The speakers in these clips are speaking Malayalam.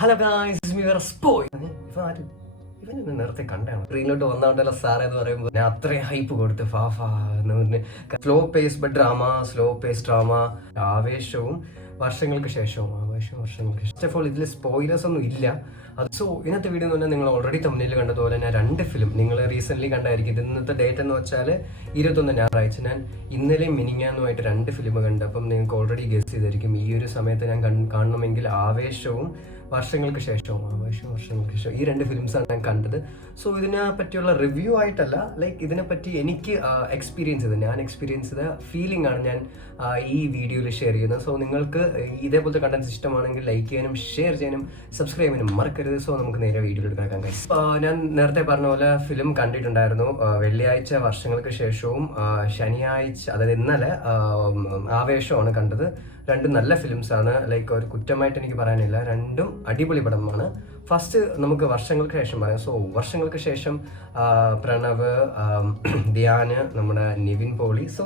ഹലോ ഗായ്സ്, ഇറ്റ്സ് മീ വെറസ്പോയ്. ഇവൻ നേരത്തെ കണ്ടാണ് സ്ക്രീനിലോട്ട് വന്നോണ്ടല്ലോ സാറേ എന്ന് പറയുമ്പോൾ ഞാൻ അത്രയും ഹൈപ്പ് കൊടുത്ത് ഫാഫാ എന്ന് പറഞ്ഞ് സ്ലോ പേസ് ഡ്രാമ ആവേശവും വർഷങ്ങൾക്ക് ശേഷവും ഫസ്റ്റ് ഓഫ് ഓൾ ഇതിൽ സ്പോയിലേഴ്സ് ഒന്നും ഇല്ല. സോ ഇന്നത്തെ വീഡിയോ എന്ന് പറഞ്ഞാൽ നിങ്ങൾ ഓൾറെഡി തമ്മിൽ കണ്ടതുപോലെ ഞാൻ 2 ഫിലിം നിങ്ങൾ റീസെന്റ് കണ്ടായിരിക്കും. ഇന്നത്തെ ഡേറ്റ് എന്ന് വെച്ചാൽ 21 ഞായറാഴ്ച. ഞാൻ ഇന്നലെയും മിനിങ്ങാന്നുമായിട്ട് 2 ഫിലിം കണ്ടു. അപ്പം നിങ്ങൾക്ക് ഓൾറെഡി ഗസ് ചെയ്തായിരിക്കും ഈ ഒരു സമയത്ത് ഞാൻ കാണണമെങ്കിൽ ആവേശവും വർഷങ്ങൾക്ക് ശേഷവും ഈ 2 ഫിലിംസാണ് ഞാൻ കണ്ടത്. സോ ഇതിനെ പറ്റിയുള്ള റിവ്യൂ ആയിട്ടല്ല, ലൈക്ക് ഇതിനെപ്പറ്റി എനിക്ക് ഞാൻ എക്സ്പീരിയൻസ് ചെയ്ത ഫീലിംഗ് ആണ് ഞാൻ ഈ വീഡിയോയിൽ ഷെയർ ചെയ്യുന്നത്. സോ നിങ്ങൾക്ക് ഇതേപോലത്തെ കണ്ടന്റ്സ് ഇഷ്ടമാണെങ്കിൽ ലൈക്ക് ചെയ്യാനും ഷെയർ ചെയ്യാനും സബ്സ്ക്രൈബ് ചെയ്യാനും മറക്കരുത്. സോ നമുക്ക് നേരെ വീഡിയോയിൽ കിടക്കാൻ കഴിയും. ഞാൻ നേരത്തെ പറഞ്ഞ പോലെ ഫിലിം കണ്ടിട്ടുണ്ടായിരുന്നു. വെള്ളിയാഴ്ച വർഷങ്ങൾക്ക് ശേഷവും ശനിയാഴ്ച, അതായത് ഇന്നലെ ആവേശമാണ് കണ്ടത്. 2 നല്ല ഫിലിംസ് ആണ്. ലൈക്ക് ഒരു കുറ്റമായിട്ട് എനിക്ക് പറയാനില്ല, 2 അടിപൊളി പടമാണ്. ഫസ്റ്റ് നമുക്ക് വർഷങ്ങൾക്ക് ശേഷം പറയാം. സോ വർഷങ്ങൾക്ക് ശേഷം പ്രണവ്, ധ്യാന്, നമ്മുടെ നിവിൻ പോളി. സോ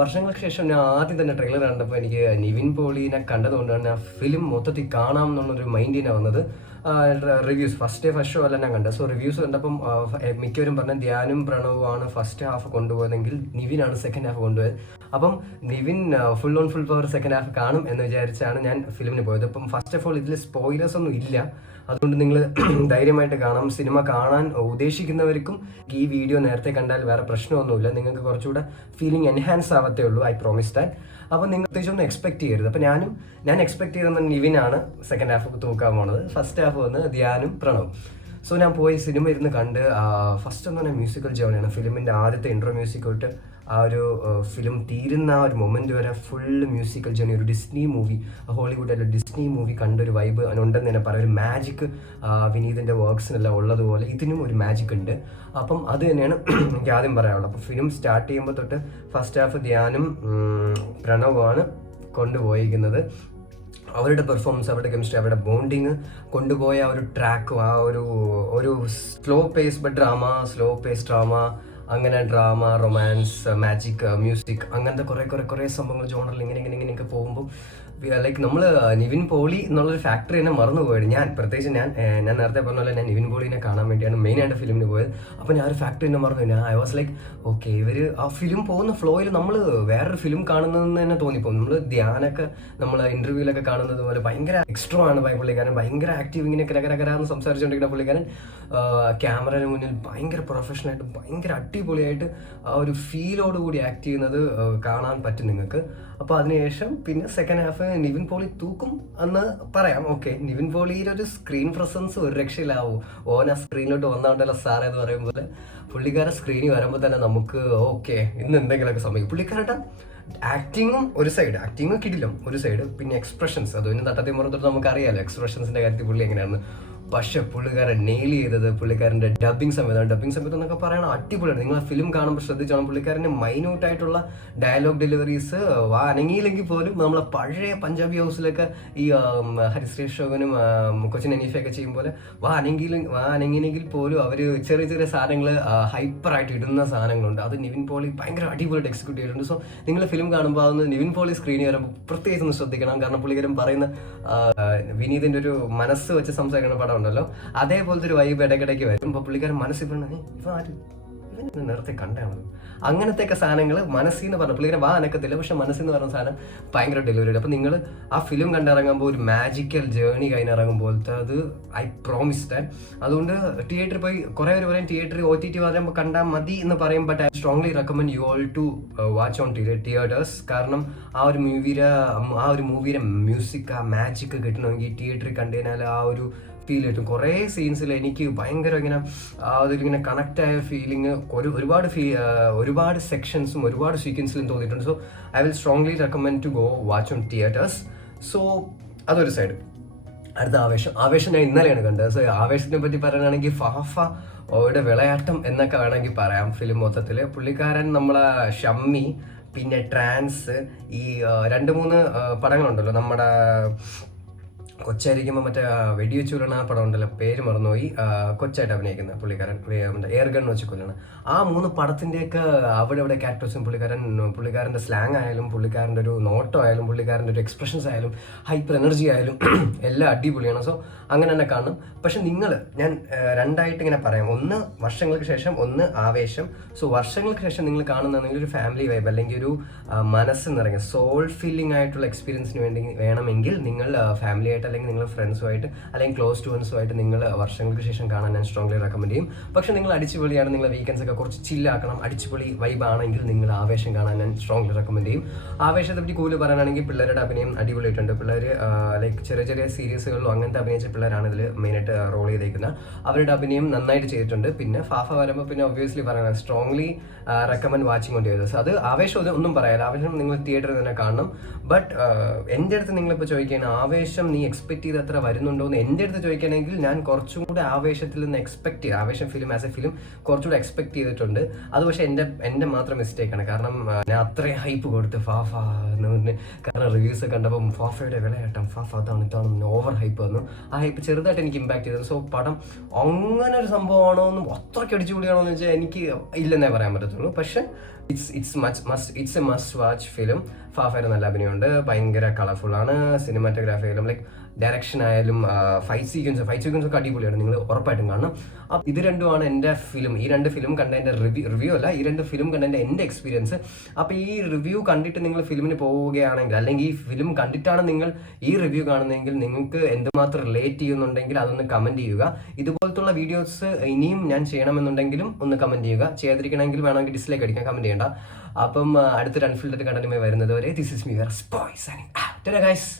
വർഷങ്ങൾക്ക് ശേഷം ഞാൻ ആദ്യം തന്നെ ട്രെയിലർ കണ്ടപ്പോൾ എനിക്ക് നിവിൻ പോളിനെ കണ്ടതുകൊണ്ടാണ് ഞാൻ ഫിലിം മൊത്തത്തിൽ കാണാം എന്നുള്ളൊരു മൈൻഡിനാണ് വന്നത്. റിവ്യൂസ് ഫസ്റ്റ് ഷോ അല്ല ഞാൻ കണ്ടത്. സോ റിവ്യൂസ് കണ്ടപ്പം മിക്കവരും പറഞ്ഞ ധ്യാനും പ്രണവുമാണ് ഫസ്റ്റ് ഹാഫ് കൊണ്ടുപോയതെങ്കിൽ നിവിനാണ് സെക്കൻഡ് ഹാഫ് കൊണ്ടുപോയത്. അപ്പം Nivin full on full power second half കാണും എന്ന് വിചാരിച്ചാണ് ഞാൻ ഫിലിമിന് പോയത്. അപ്പം ഫസ്റ്റ് ഓഫ് ഓൾ ഇതിൽ സ്പോയിലേഴ്സ് ഒന്നും ഇല്ല, അതുകൊണ്ട് നിങ്ങൾ ധൈര്യമായിട്ട് കാണാം. സിനിമ കാണാൻ ഉദ്ദേശിക്കുന്നവർക്കും ഈ വീഡിയോ നേരത്തെ കണ്ടാൽ വേറെ പ്രശ്നമൊന്നുമില്ല. നിങ്ങൾക്ക് കുറച്ചുകൂടെ ഫീലിംഗ് എൻഹാൻസ് ആവത്തേ ഉള്ളൂ, ഐ പ്രോമിസ് ദാറ്റ്. അപ്പോൾ നിങ്ങൾ പ്രത്യേകിച്ച് ഒന്നും എക്സ്പെക്ട് ചെയ്യരുത്. അപ്പോൾ ഞാൻ എക്സ്പെക്ട് ചെയ്തെന്ന് നിവിനാണ് സെക്കൻഡ് ഹാഫ് തൂക്കാൻ പോണത്. ഫസ്റ്റ് ഹാഫ് വന്ന് ധ്യാനും പ്രണവും. സോ ഞാൻ പോയി സിനിമ ഇരുന്ന് കണ്ട് ഫസ്റ്റ് എന്ന് പറഞ്ഞാൽ മ്യൂസിക്കൽ ജേർണിയാണ്. ഫിലിമിൻ്റെ ആദ്യത്തെ ഇൻട്രോ മ്യൂസിക് തൊട്ട് ആ ഒരു ഫിലിം തീരുന്ന ആ ഒരു മൊമെന്റ് വരെ ഫുൾ മ്യൂസിക്കൽ ജേർണി. ഒരു ഡിസ്നി മൂവി, ഹോളിവുഡിലെ ഡിസ്നി മൂവി കണ്ടൊരു വൈബ് ഉണ്ടെന്ന് തന്നെ പറയാം. ഒരു മാജിക് വിനീതിൻ്റെ വർക്ക്സിനെല്ലാം ഉള്ളതുപോലെ ഇതിനും ഒരു മാജിക് ഉണ്ട്. അപ്പം അത് തന്നെയാണ് എനിക്ക് ആദ്യം പറയാനുള്ളത്. അപ്പം ഫിലിം സ്റ്റാർട്ട് ചെയ്യുമ്പോൾ തൊട്ട് ഫസ്റ്റ് ഹാഫ് ധ്യാനും പ്രണവുമാണ് കൊണ്ടുപോയിരിക്കുന്നത്. അവരുടെ പെർഫോമൻസ്, അവരുടെ കെമിസ്ട്രി, അവരുടെ ബോണ്ടിങ് കൊണ്ടുപോയ ആ ഒരു ട്രാക്കും, ആ ഒരു സ്ലോ പേസ് ഡ്രാമ, അങ്ങനെ ഡ്രാമ, റൊമാൻസ്, മാജിക്, മ്യൂസിക്, അങ്ങനത്തെ കുറേ സംഭവങ്ങൾ ജോണറിൽ ഇങ്ങനെയൊക്കെ പോകുമ്പോൾ ലൈക്ക് നമ്മൾ നിവിൻ പോളി എന്നുള്ളൊരു ഫാക്ടറി തന്നെ മറന്നുപോയത്. ഞാൻ നേരത്തെ പറഞ്ഞ പോലെ ഞാൻ നിവിൻ പോളിനെ കാണാൻ വേണ്ടിയാണ് മെയിനായിട്ട് ഫിലിമിന് പോയത്. അപ്പോൾ ഞാൻ ഒരു ഫാക്ടറി തന്നെ മറന്നു. ഐ വാസ് ലൈക്ക് ഓക്കെ, ഇവർ ആ ഫിലിം പോകുന്ന ഫ്ലോയിൽ നമ്മൾ വേറൊരു ഫിലിം കാണുന്നതെന്ന് തന്നെ തോന്നിപ്പോകും. നമ്മൾ ധ്യാനൊക്കെ നമ്മൾ ഇൻ്റർവ്യൂവിലൊക്കെ കാണുന്നത് പോലെ ഭയങ്കര എക്സ്ട്രോ ആണ് പുള്ളിക്കാരൻ, ഭയങ്കര ആക്റ്റീവ്, ഇങ്ങനെ കരകരാന്ന് സംസാരിച്ചുകൊണ്ടിരിക്കുന്ന പുള്ളിക്കാരൻ ക്യാമറയുടെ മുന്നിൽ ഭയങ്കര പ്രൊഫഷണലായിട്ട് ഭയങ്കര അടിപൊളിയായിട്ട് ആ ഒരു ഫീലോടുകൂടി ആക്ട് ചെയ്യുന്നത് കാണാൻ പറ്റും നിങ്ങൾക്ക്. അപ്പോൾ അതിനുശേഷം പിന്നെ സെക്കൻഡ് ഹാഫ് നിവിൻ പോളി തൂക്കും എന്ന് പറയാം. ഓക്കെ, നിവിൻ പോളിയുടെ ഒരു സ്ക്രീൻ പ്രസൻസ് ഒരു രക്ഷയിലാവും. ആ സ്ക്രീനിലോട്ട് വന്നോണ്ടല്ലോ സാറേ എന്ന് പറയുമ്പോൾ പുള്ളിക്കാരൻ സ്ക്രീനിൽ വരുമ്പോൾ തന്നെ നമുക്ക് ഓക്കെ ഇന്ന് എന്തെങ്കിലുമൊക്കെ സംഭവിക്കും. പുള്ളിക്കാരുടെ ആക്ടിങ്ങും ഒരു സൈഡ്, ആക്ടിങ്ങും കിടിലും ഒരു സൈഡ്, പിന്നെ എക്സ്പ്രഷൻസ്, അതിന് തട്ടത്തി മുറത്തോട്ട് നമുക്കറിയാലോ എക്സ്പ്രഷൻസിന്റെ കാര്യത്തിൽ പുള്ളി എങ്ങനെയാണ്. പക്ഷെ പുള്ളിക്കാരൻ നെയിൽ ചെയ്തത് പുള്ളിക്കാരൻ്റെ ഡബിങ് സമയത്ത് എന്നൊക്കെ പറയണം അടിപൊളിയാണ്. നിങ്ങൾ ആ ഫിലിം കാണുമ്പോൾ ശ്രദ്ധിച്ചോണം, പുള്ളിക്കാരൻ്റെ മൈന്യൂട്ടായിട്ടുള്ള ഡയലോഗ് ഡെലിവറീസ് അനങ്ങിയില്ലെങ്കിൽ പോലും നമ്മളെ പഴയ പഞ്ചാബി ഹൗസിലൊക്കെ ഈ ഹരിശ്രീ അശോകനും കൊച്ചിൻ അനീഫയൊക്കെ ചെയ്യും പോലെ അനങ്ങിയില്ലെങ്കിൽ പോലും അവർ ചെറിയ സാധനങ്ങൾ ഹൈപ്പറായിട്ട് ഇടുന്ന സാധനങ്ങളുണ്ട്. അത് നിവിൻ പോളി ഭയങ്കര അടിപൊളിയായിട്ട് എക്സിക്യൂട്ട് ചെയ്തിട്ടുണ്ട്. സോ നിങ്ങൾ ഫിലിം കാണുമ്പോൾ അതൊന്ന് നിവിൻ പോളി സ്ക്രീനിൽ വരുമ്പോൾ പ്രത്യേകിച്ച് ഒന്ന് ശ്രദ്ധിക്കണം. കാരണം പുള്ളിക്കാരൻ പറയുന്ന വിനീതിൻ്റെ ഒരു മനസ്സ് വെച്ച് സംസാരിക്കുന്ന പടം ഉണ്ടല്ലോ, അതേപോലത്തെ ഒരു വൈബ് ഇടയ്ക്കിടയ്ക്ക് വരും. അപ്പോൾ പുള്ളിക്കാരൻ മനസ്സിൽ ഇവൻ നേരത്തെ കണ്ടാണ് അങ്ങനത്തെയൊക്കെ സാധനങ്ങൾ മനസ്സിൽ നിന്ന് പറഞ്ഞു. പുള്ളിക്കാരൻ അനക്കത്തില്ല, പക്ഷെ മനസ്സിൽ നിന്ന് പറഞ്ഞ സാധനം ഭയങ്കര ഡെലിവറി. അപ്പോൾ നിങ്ങൾ ആ ഫിലിം കണ്ടിറങ്ങുമ്പോൾ ഒരു മാജിക്കൽ ജേർണി കഴിഞ്ഞിറങ്ങുമ്പോഴത്തെ അത് ഐ പ്രോമിസ് ദാറ്റ്. അതുകൊണ്ട് തിയേറ്ററിൽ പോയി കുറേ പേര് പറയും തിയേറ്ററിൽ OTT പറയുമ്പോൾ കണ്ടാൽ മതി എന്ന് പറയും. But I strongly recommend you all to watch on theatres. കാരണം ആ ഒരു മൂവിയുടെ മ്യൂസിക്, ആ മാജിക് കിട്ടണമെങ്കിൽ തിയേറ്ററിൽ കണ്ടു കഴിഞ്ഞാൽ ആ ഒരു ഫീൽ കിട്ടും. കുറേ സീൻസിൽ എനിക്ക് ഭയങ്കര അതിലിങ്ങനെ കണക്റ്റായ ഫീലിംഗ് ഒരുപാട് സെക്ഷൻസും ഒരുപാട് സീക്വൻസിലും തോന്നിയിട്ടുണ്ട്. So I will strongly recommend to go watch on theatres. So അതൊരു സൈഡ്. അടുത്ത ആവേശം ഞാൻ ഇന്നലെയാണ് കണ്ടത്. സോ ആവേശത്തിനെ പറ്റി പറയുകയാണെങ്കിൽ ഫാഫയുടെ വിളയാട്ടം എന്നൊക്കെ വേണമെങ്കിൽ പറയാം. ഫിലിം മൊത്തത്തിൽ പുള്ളിക്കാരൻ നമ്മളെ ഷമ്മി, പിന്നെ ട്രാൻസ്, ഈ 2-3 പടങ്ങളുണ്ടല്ലോ നമ്മുടെ കൊച്ചായിരിക്കുമ്പോൾ മറ്റേ വെടിവെച്ച് കൊല്ലണ ആ പടം ഉണ്ടല്ലോ, പേര് മറന്നുപോയി. കൊച്ചായിട്ട് അഭിനയിക്കുന്ന പുള്ളിക്കാരൻ, മറ്റേ എയർ ഗൺ വെച്ച് കൊല്ലണം. ആ 3 പടത്തിൻ്റെയൊക്കെ അവിടെ ക്യാരക്ടേഴ്സും പുള്ളിക്കാരൻ്റെ സ്ലാങ് ആയാലും പുള്ളിക്കാരൻ്റെ ഒരു നോട്ടം ആയാലും പുള്ളിക്കാരൻ്റെ ഒരു എക്സ്പ്രഷൻസ് ആയാലും ഹൈപ്പർ എനർജി ആയാലും എല്ലാം അടിപൊളിയാണ്. സോ അങ്ങനെ തന്നെ കാണും. പക്ഷെ ഞാൻ രണ്ടായിട്ട് ഇങ്ങനെ പറയാം. ഒന്ന് വർഷങ്ങൾക്ക് ശേഷം, ഒന്ന് ആവേശം. സോ വർഷങ്ങൾക്ക് ശേഷം നിങ്ങൾ കാണുന്നതെങ്കിൽ ഒരു ഫാമിലി വൈബ് അല്ലെങ്കിൽ ഒരു മനസ്സ് നിറഞ്ഞ സോൾ ഫീലിംഗ് ആയിട്ടുള്ള എക്സ്പീരിയൻസിന് വേണമെങ്കിൽ നിങ്ങൾ ഫാമിലി ആയിട്ട് അല്ലെങ്കിൽ നിങ്ങൾ ഫ്രണ്ട്സുമായിട്ട് അല്ലെങ്കിൽ ക്ലോസ് ടു വൺസുമായിട്ട് നിങ്ങൾ വർഷങ്ങൾക്ക് ശേഷം കാണാൻ ഞാൻ സ്ട്രോങ്ലി റെക്കമെൻഡ് ചെയ്യും. പക്ഷേ നിങ്ങൾ അടിച്ചുപൊളിയാണ്, നിങ്ങൾ വീക്കെൻഡ്സ് ഒക്കെ കുറച്ച് ചില്ലാക്കണം, അടിച്ചുപൊളി വൈബ് ആണെങ്കിൽ നിങ്ങൾ ആവേശം കാണാൻ ഞാൻ സ്ട്രോങ്ലി റെക്കമെൻഡ് ചെയ്യും. ആവേശത്തെ പറ്റി കൂടുതൽ പറയാനാണെങ്കിൽ പിള്ളേരുടെ അഭിനയം അടിപൊളിയായിട്ടുണ്ട്. പിള്ളേർ ലൈക്ക് ചെറിയ സീരീസുകളിലും അങ്ങനത്തെ അഭിനയിച്ച പിള്ളേരാണ് ഇതിൽ മെയിനായിട്ട് റോൾ ചെയ്തേക്കുന്നത്. അവരുടെ അഭിനയം നന്നായിട്ട് ചെയ്തിട്ടുണ്ട്. പിന്നെ ഫാഫ വരുമ്പോൾ പിന്നെ ഒബ്വിയസ്ലി പറയണം, strongly recommend watching on theatres. അത് ആവേശം ഒന്നും പറയാല്ല, ആവേശം നിങ്ങൾ തിയേറ്ററിൽ തന്നെ കാണണം. ബട്ട് എൻ്റെ അടുത്ത് നിങ്ങളിപ്പോൾ ചോദിക്കുകയാണ് ആവേശം നീ എക്സ്പെക്ട് ചെയ്ത് അത്ര വരുന്നുണ്ടോ എന്ന് എൻ്റെ അടുത്ത് ചോദിക്കുകയാണെങ്കിൽ ഞാൻ കുറച്ചും കൂടെ ആവേശത്തിൽ നിന്ന് ആവേശം ഫിലിം ആസ് എ ഫിലിം കുറച്ചുകൂടെ എക്സ്പെക്ട് ചെയ്തിട്ടുണ്ട്. അത് പക്ഷേ എൻ്റെ മാത്രം മിസ്റ്റേക്കാണ്. കാരണം ഞാൻ അത്രയും ഹൈപ്പ് കൊടുത്ത് ഫാഫ എന്ന് പറഞ്ഞ്, കാരണം റിവ്യൂസ് കണ്ടപ്പോൾ ഫാഫയുടെ വിലയാട്ടം, ഫാഫ ഇതാണ് ഓവർ ഹൈപ്പ് വന്നു. ആ ഹൈപ്പ് ചെറുതായിട്ട് എനിക്ക് ഇമ്പാക്ട് ചെയ്തത്. സോ പടം അങ്ങനെ ഒരു സംഭവമാണോ എന്ന് അത്രയ്ക്ക് അടിച്ചുകൂടിയാണോ എന്ന് വെച്ചാൽ എനിക്ക് ഇല്ലെന്നേ പറയാൻ പറ്റത്തുള്ളൂ. പക്ഷേ it's a must watch film. ഫാഫയുടെ നല്ല അഭിനയമുണ്ട്, ഭയങ്കര കളർഫുൾ ആണ്. സിനിമാറ്റോഗ്രാഫി ആയാലും ലൈക്ക് ഡയറക്ഷൻ ആയാലും ഫൈറ്റ് സീക്വൻസ് ഒക്കെ അടിപൊളിയാണ്, നിങ്ങൾ ഉറപ്പായിട്ടും കാണണം. അപ്പം ഇത് രണ്ടുമാണ് എൻ്റെ ഫിലിം. ഈ 2 ഫിലിം കണ്ടതിൻ്റെ റിവ്യൂ അല്ല, ഈ 2 ഫിലിം കണ്ടതിൻ്റെ എൻ്റെ എക്സ്പീരിയൻസ്. അപ്പോൾ ഈ റിവ്യൂ കണ്ടിട്ട് നിങ്ങൾ ഫിലിമിന് പോവുകയാണെങ്കിൽ അല്ലെങ്കിൽ ഈ ഫിലിം കണ്ടിട്ടാണ് നിങ്ങൾ ഈ റിവ്യൂ കാണുന്നതെങ്കിൽ നിങ്ങൾക്ക് എന്തുമാത്രം റിലേറ്റ് ചെയ്യുന്നുണ്ടെങ്കിൽ അതൊന്ന് കമൻറ്റ് ചെയ്യുക. ഇതുപോലത്തുള്ള വീഡിയോസ് ഇനിയും ഞാൻ ചെയ്യണമെന്നുണ്ടെങ്കിലും ഒന്ന് കമൻറ്റ് ചെയ്യുക. ചെയ്യാതിരിക്കണമെങ്കിൽ വേണമെങ്കിൽ ഡിസ്ലൈക്ക് അടിക്കാൻ, കമൻറ്റ് ചെയ്യേണ്ട. അപ്പം അടുത്തൊരു അൺഫിൽറ്റഡ് കണ്ടന്റുമായി വരുന്നത് വരെ ദിസ് ഇസ് മീ വെർ സ്പോയ് സൈനിങ് ഔട്ട്. ഗൈസ്.